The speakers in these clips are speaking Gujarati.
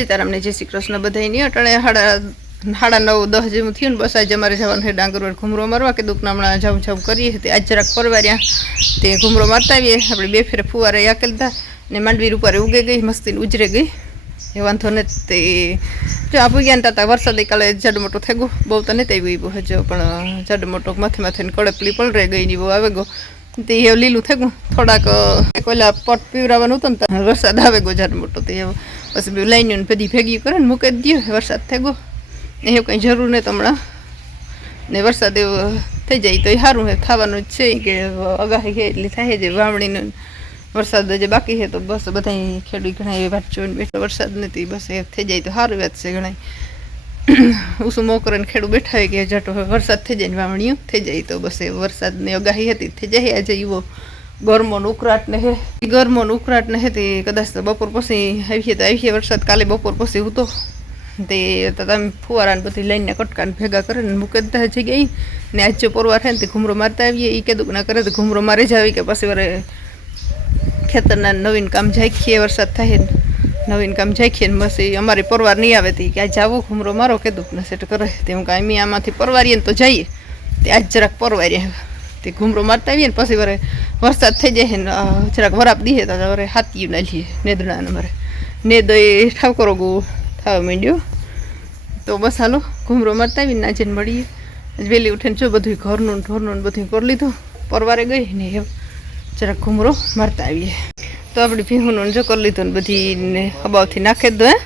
સીતારામને જય શ્રી કૃષ્ણ બધાની અટણે સાડા સાડા નવ, દસ જેવું થયું ને બસ આજે અમારે જવાનું છે ડાંગરવાડ ઘૂમરો મારવા કે દુઃખના હમણાં જાઉં જાઉં કરીએ તે આજ જરાક ફરવાર્યા તે ઘૂમરો મારતા આવીએ. આપણે બે ફેરે ફુવારે યાકેલતા ને માંડવી ઉપર ઉગે ગઈ, મસ્તીને ઉજરે ગઈ. એ વાંધો ને તે જો આપ ગયા ને તાતા વરસાદ કાલે જડ મોટો થઈ ગયો. બહુ તો નહીં આવ્યું હજુ પણ જડ મોટો માથે માથે કડપલી પણ રહી ગઈ ની બહુ આવે ગયો. તે એ લીલું થઈ ગયું. થોડાક ઓલા પોટ પીવરાવાનું હતું ને વરસાદ આવે ગોજાર મોટો, તે પછી બે લાઈન બધી ભેગી કરે ને મૂકી જ વરસાદ થઈ ગયો. એવું કંઈ જરૂર નહીં તો હમણાં. ને વરસાદ એવો થઈ જાય તો એ સારું હે થવાનું જ છે કે અગાહી છે એટલી થાય છે. વાવણીનું વરસાદ જે બાકી છે તો બસ બધા ખેડૂત ઘણા એ વાત જોઈને બેઠો. વરસાદ નથી, બસ એ થઈ જાય તો સારું વાત છે ઘણા ઉસું મોકરે ને ખેડૂત બેઠા હોય કે જટો વરસાદ થઈ જાય ને વાવણીઓ થઈ જાય તો બસ એ વરસાદની અગાહી હતી, થઈ જાય આજે એવો ગરમોન ને ઉકળાટ ને હે ગરમોન ગરમો ને ઉકળાટ ને હે તે કદાચ બપોર પછી આવીએ તો આવીએ વરસાદ, કાલે બપોર પછી ઉતો. તે તમે ફુવારાને બધી લઈને કટકાને ભેગા કરે ને મૂકે જ જગ્યાએ. ને આજે પરવાર થાય ને તે ઘૂમરો મારતા આવીએ એ કે ના કરે તો ઘૂમરો મારે જ આવી કે પછી વરે ખેતરના નવીન કામ જાખીએ વરસાદ થાય ને. નવીન કામ જાખીએ ને બસ એ અમારી પરવાર નહીં આવે કે આજ જાવો ઘુમરો, મારો કીધું ને સેટ કરે તે હું કાંઈ મેં આમાંથી પરવારીએ ને તો જઈએ. તે આજ જરાક પરવારીએ તે ઘુમરો મારતા આવીએ ને પછી વરે વરસાદ થઈ જાય ને જરાક વરાપ દીએ તો વરે હાથી ના લઈએ નેદડાને અમારે નેદો એ ઠાકોરો ગો, થવા માંડ્યો. તો બસ હાલો, ઘુમરો મારતા આવીને નાચીને મળીએ. વહેલી ઉઠીને જો બધું ઘરનું ઢોરનું બધું કરી લીધું. પરવારે ગઈ ને એમ જરાક ઘુમરો મારતા આવીએ. તો આપણે ભીહુંનું જો કરી લીધું ને બધી ને અબાવથી નાખી દો હે.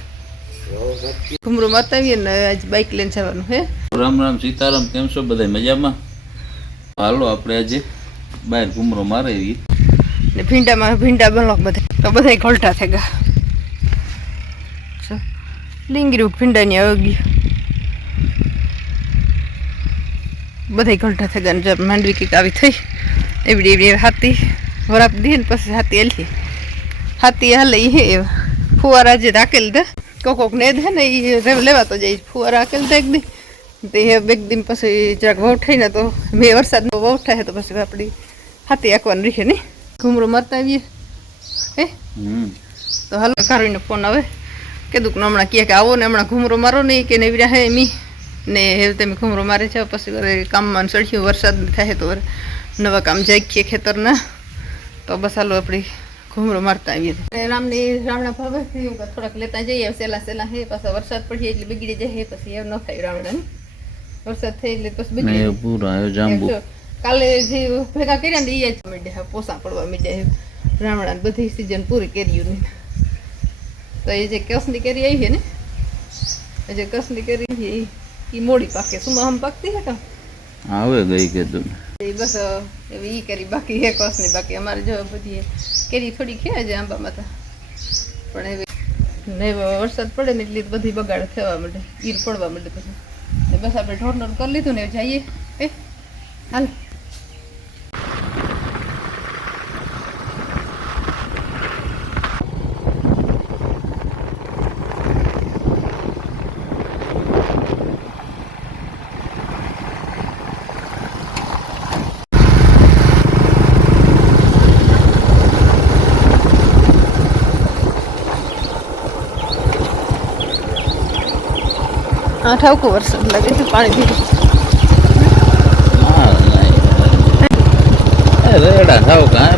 ઘુમરો માતાવીએ ને આજ બાઇક લઈને જવાનું હે. રામ રામ સીતારામ કેમ છો બધા? મજામાં? હાલો આપણે આજે બહાર ઘુમરો મારે એવી ને ભીંડામાં ભીંડા બનો બધા. તો બધા ઘલટા થઈ ગયા. લીંગરું ભીંડાની આવી ગયું બધા ઘલટા થઈ ગયા માંડવી કંઈક આવી થઈ. એવડી એવડી હાથી. વરાપ દે ને પછી હાથી હાલી હાથી હાલે એ હે ફુવારા જે રાખેલ દે. કોક કોક ને દે ને એ લેવા તો જાય ફુવારા રાખેલ દે એક દી. તે એક દિન પછી જરાક વહુ ને તો મેં વરસાદનો વહુ થાય તો પછી આપણી હાથી આંકવાનું રહીએ ને. ઘૂમરો મારતા આવીએ. હે? હમ. તો હાલો કાઢીને ફોન આવે. કીધું કે હમણાં કહે કે આવો ને હમણાં ઘૂમરો મારો નહીં કે નેવડ્યા હે એમી. ને હે તમે ઘૂમરો મારે છે પછી વરે કામમાં સળ્યું વરસાદ થાય તો વરે નવા કામ જાય ખેતરના. તો બસ હાલો આપણી ઘૂમરો મારતા આવીએ રામની રામણા ભાવે એવું કે થોડાક લેતા જઈએ સેલા સેલા હે પાછો વરસાદ પડી એટલે બગડી જાય પછી એમ ન થાય રામણાને વરસાદ થઈ એટલે પછી બગડી પૂરો આવ્યો જાંબુ. કાલે જે ભેગા કર્યા ને એ જ મીડ્યા પોસા પડવા મીડ્યા રામણા બધી સિઝન પૂરી કર્યું ને તો એ જે કસની કેરી આવી છે ને એ જે કસની કેરી છે એ મોડી પાકે. સુમા હમ પાકતી હે કા? આવે ગઈ કે તું. એ બસ એવી ઈ કેરી, બાકી એક વર્ષની બાકી અમારે જો બધી કેરી થોડી છે આંબામાં તો. પણ એવી ને વરસાદ પડે ને એટલે બધી બગાડ થવા માંડે, ઈર પડવા માંડે પછી બસ આપણે ઢોર કરી લીધું ને જઈએ. એ હાલ. આ ઠાવકો વરસાદ લાગે છે પાણી હા રેડા થાવ કાં?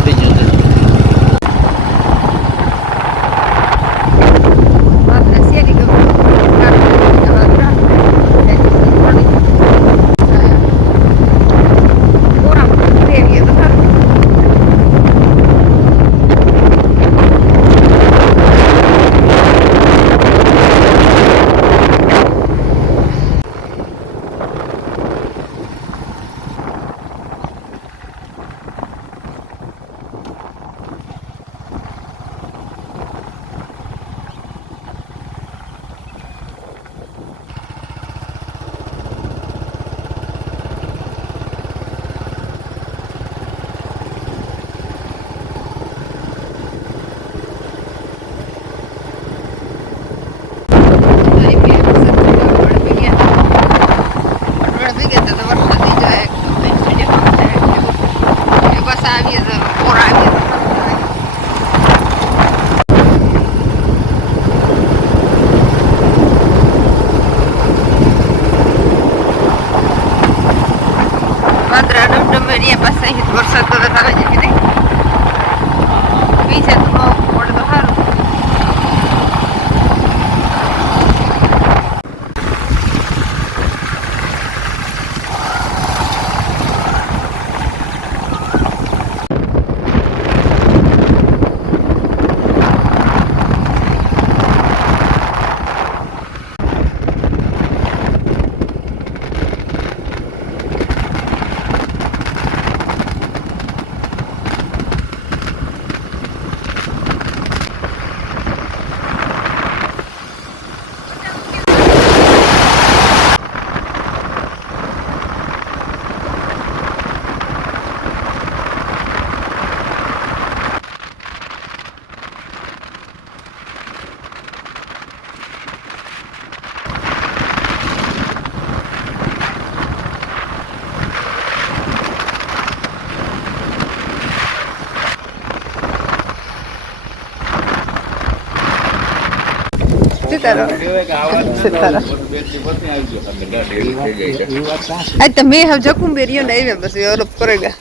વરસાદ તો થાય છે કે નહીં બીજે તો બહુ પડે તો સારું સીતારામ સીતારામ આજ તો મેં હવે જકુંબે રહ્યો ને આવ્યા બસ ઓલો કરેગા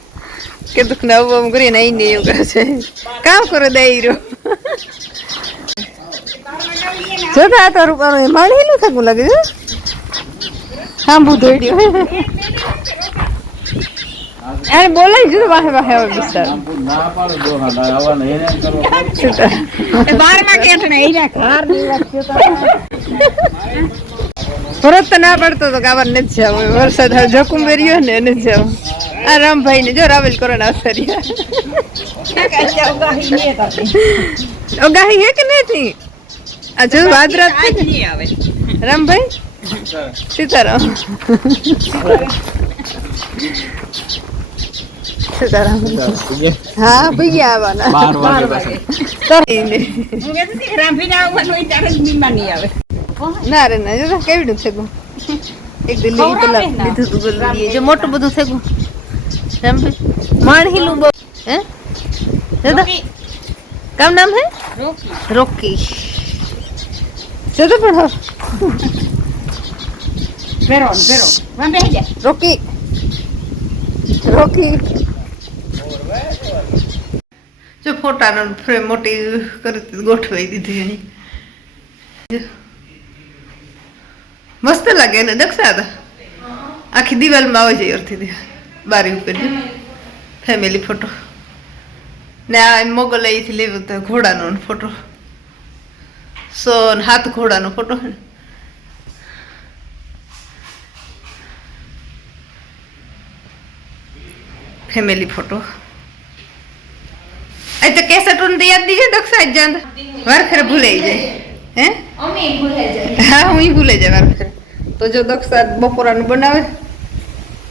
કે દુઃખ ને આવું કરીને આવીને એવું કરે છે. કામ કરો દઈ રહ્યો તો આ તારું કરો એ માણેલું થતું લાગે છે. સાંભું દોડ્યો અરે બોલાય જુદું વાહે વાહે હવે બિસ્તાર ના પાડો જો હા ના આવવાને એને એમ કરવો પડે. સીતારામ બારમાં કેઠણે એના ઘર ભરત તો ના પડતો તો ગાવા નથી જાવ વરસાદ હવે જકુંબે રહ્યો ને એને જાવ આ રામભાઈ ને જો રાવેલ કરો ના સરિયા ઓગાહી હે કે નથી આ જો વાદરાત છે ને આવે રામભાઈ સીતારામ હા. હું બધું માણહીલું બહુ હે દાદા કામ નામ હે રોકી રોકી પણ હવે ભેરો ને ભેરો વાં બેસી જા રોકી રોકી જો ફોટાનો ફ્રેમ મોટી કરી ગોઠવાઈ દીધી એની. મસ્ત લાગે એને દક્ષા હતા આખી દિવાલમાં આવે છે અર્થી બારી ઉપર ફેમિલી ફોટો ને આ એમ મોગલ અહીંથી લેવો તો ઘોડાનો ફોટો સો હાથ ઘોડાનો ફોટો ને. ફેમિલી ફોટો આ તો કેસેટ તો યાદ દીજે દક્ષા જ જાંદ વાર ખરે ભૂલાઈ જાય. હે? હા હું ઈ ભૂલે જાય વાર તો જો દક્ષા બપોરાનું બનાવે.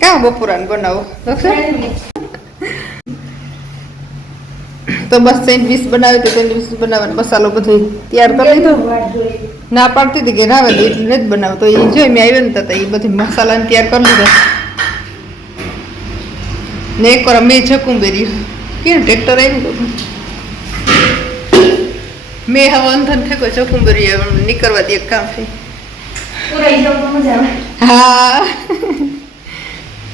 ક્યાં બપોરાનું બનાવો? દક્ષા તો બસ સેન્ડવીચ બનાવે તો સેન્ડવીચ બનાવવાનો મસાલો બધો તૈયાર કરી લીધો. ના પાડતી હતી કે આવે તો એટલે નથી બનાવ તો એ જોઈ મેં આવ્યો ને તો એ બધી મસાલાને તૈયાર કરી લીધો. ને એક વાર મેં જકુંબેરી કેમ ટ્રેક્ટર આવ્યું હતું? મેં હવે અંધન ફેંકો જકુંબેરી નીકળવા દે એક કામ થઈ હા.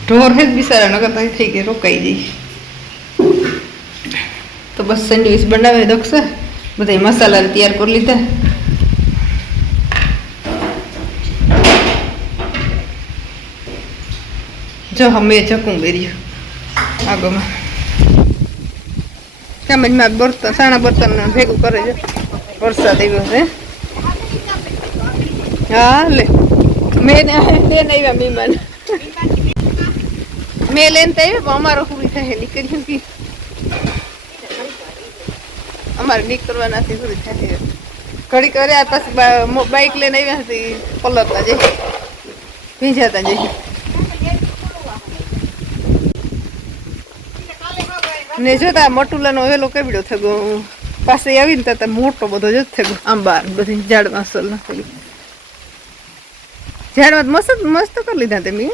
ઢોર હે જ બિચારા નગર થઈ ગઈ રોકાઈ જઈ તો બસ સેન્ડવીચ બનાવે દક્ષા બધા મસાલા તૈયાર કરી લીધા. જો અમે જકુંબેરી આગળમાં કામજમાં બર્તન સાણા બર્તન ભેગું કરે છે. વરસાદ આવ્યો છે. હા, લે. મેં લઈને આવ્યા મહેમાન. મેં લઈને તો આવ્યા, પણ અમારો પૂરી થાય નીકળી હતી અમારે નીકળવાનાથી પૂરી થાય ઘડી કર્યા પછી બાઇક લઈને આવ્યા હતી પલરતા જઈ. ભીંજાતા જઈ. ને જોતા મોટુલાનો વેલો કેવડો થયો પાસે આવીને તો મોટો બધો જ થયો આંબા ને બધી ઝાડમાં અસલ નાખેલી ઝાડમાં તો મસ્ત મસ્ત કરી લીધા તેમ. હે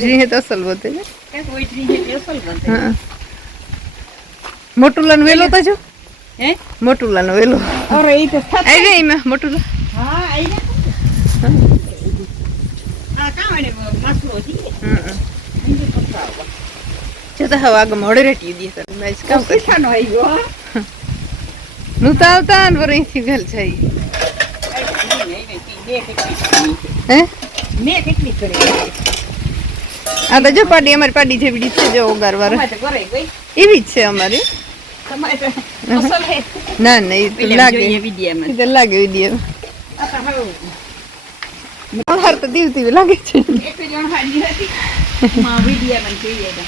જી તો અસલ બધે ને. મોટુલાનો વેલો તો જો. હે? મોટુલાનો વેલો. અરે ઈ તો આવી ગઈ એમાં મોટુલા. હા ને કામ મસલો હમ જતા હવે આગળ મોડે રેટી દે તને મેં કામ કરી પીઠાનો આવ્યો નું તો આવતા ને વર અહીંથી ઘર છે ઈ. બે કેટલી કરી. હે? મેં કેટલી કરી આ તો જો પાડી અમારી પાડી જેવી છે જો ઓગાર વાર. અમારે તો ઘરે ગઈ. એવી જ છે અમારી. ના ના એ તો લાગે. જોઈએ લાગે વીડિયો હાર તો દીવતી લાગે છે. એક જણ હાજી હતી માં વિડીયામાં જોઈએ તો.